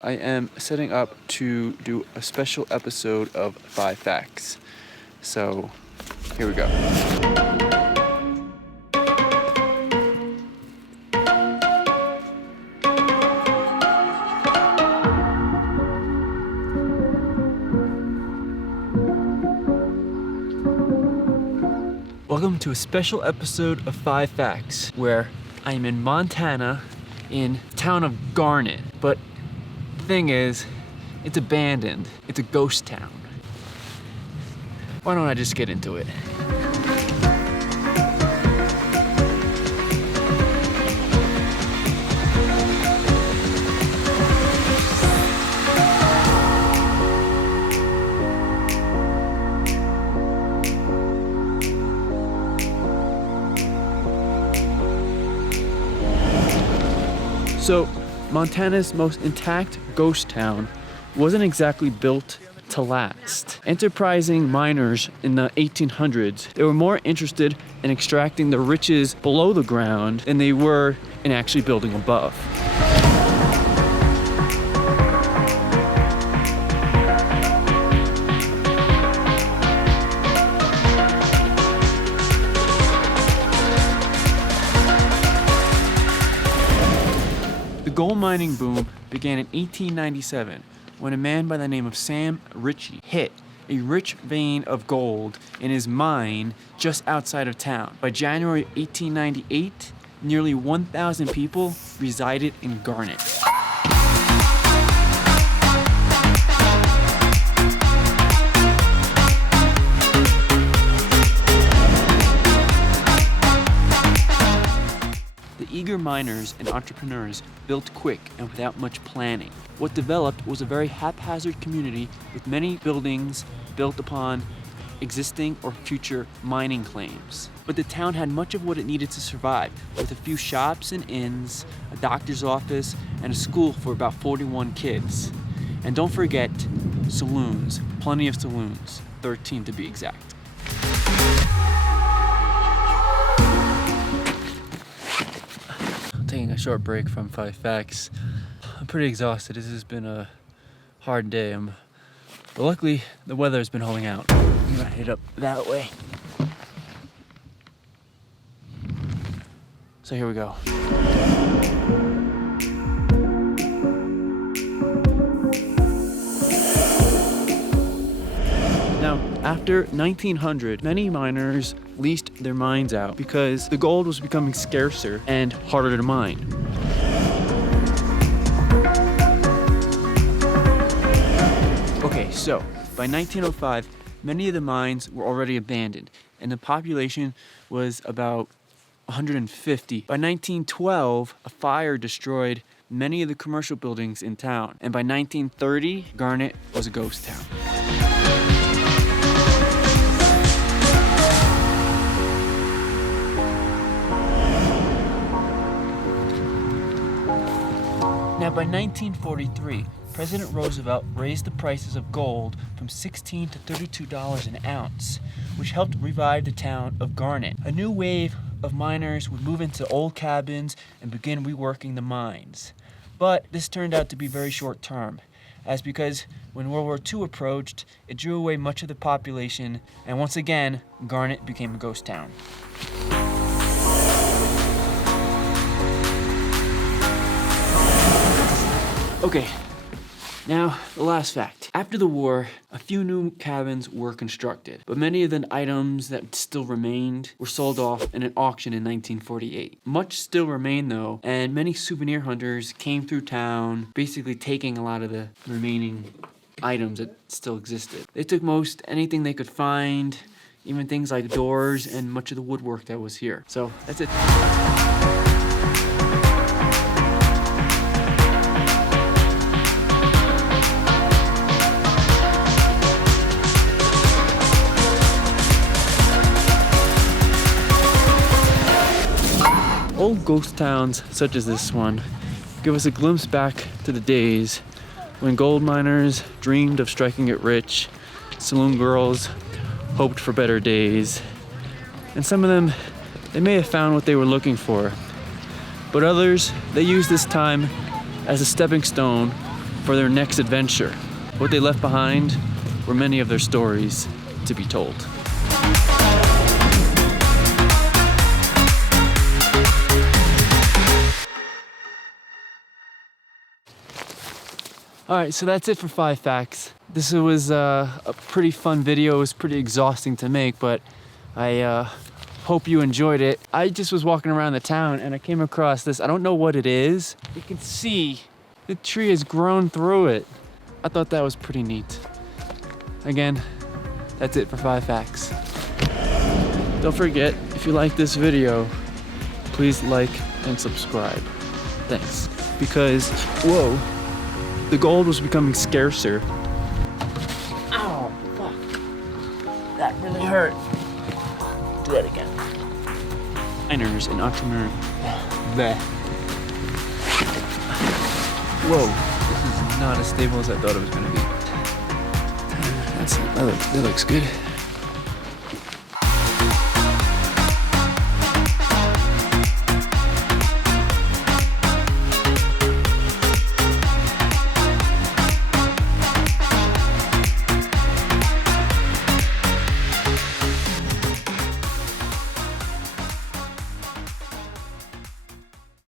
I am setting up to do a special episode of 5 Facts. So, here we go. Welcome to a special episode of 5 Facts, where I'm in Montana in the town of Garnet. But the thing is, it's abandoned. It's a ghost town. Why don't I just get into it? So, Montana's most intact ghost town wasn't exactly built to last. Enterprising miners in the 1800s, they were more interested in extracting the riches below the ground than they were in actually building above. The gold mining boom began in 1897 when a man by the name of Sam Ritchie hit a rich vein of gold in his mine just outside of town. By January 1898, nearly 1,000 people resided in Garnet. Eager miners and entrepreneurs built quick and without much planning. What developed was a very haphazard community with many buildings built upon existing or future mining claims. But the town had much of what it needed to survive, with a few shops and inns, a doctor's office, and a school for about 41 kids. And don't forget, saloons. Plenty of saloons, 13 to be exact. Taking a short break from 5 Facts. I'm pretty exhausted. This has been a hard day. But luckily, the weather's been holding out. I'm gonna head up that way. So here we go. Now, after 1900, many miners leased their mines out because the gold was becoming scarcer and harder to mine. Okay, so by 1905, many of the mines were already abandoned and the population was about 150. By 1912, a fire destroyed many of the commercial buildings in town. And by 1930, Garnet was a ghost town. Now, by 1943, President Roosevelt raised the prices of gold from $16 to $32 an ounce, which helped revive the town of Garnet. A new wave of miners would move into old cabins and begin reworking the mines. But this turned out to be very short term, because when World War II approached, it drew away much of the population, and once again, Garnet became a ghost town. Okay, now the last fact. After the war, a few new cabins were constructed, but many of the items that still remained were sold off in an auction in 1948. Much still remained though, and many souvenir hunters came through town, basically taking a lot of the remaining items that still existed. They took most anything they could find, even things like doors and much of the woodwork that was here. So that's it. Old ghost towns such as this one give us a glimpse back to the days when gold miners dreamed of striking it rich, saloon girls hoped for better days, and some of them, they may have found what they were looking for, but others, they used this time as a stepping stone for their next adventure. What they left behind were many of their stories to be told. All right, so that's it for 5 facts. This was a pretty fun video. It was pretty exhausting to make, but I hope you enjoyed it. I just was walking around the town and I came across this. I don't know what it is. You can see the tree has grown through it. I thought that was pretty neat. Again, that's it for 5 facts. Don't forget, if you like this video, please like and subscribe. Thanks. Because, whoa, the gold was becoming scarcer. Ow, fuck. That really hurt. Do that again. Miners and entrepreneurs. Whoa, this is not as stable as I thought it was gonna be. That looks good.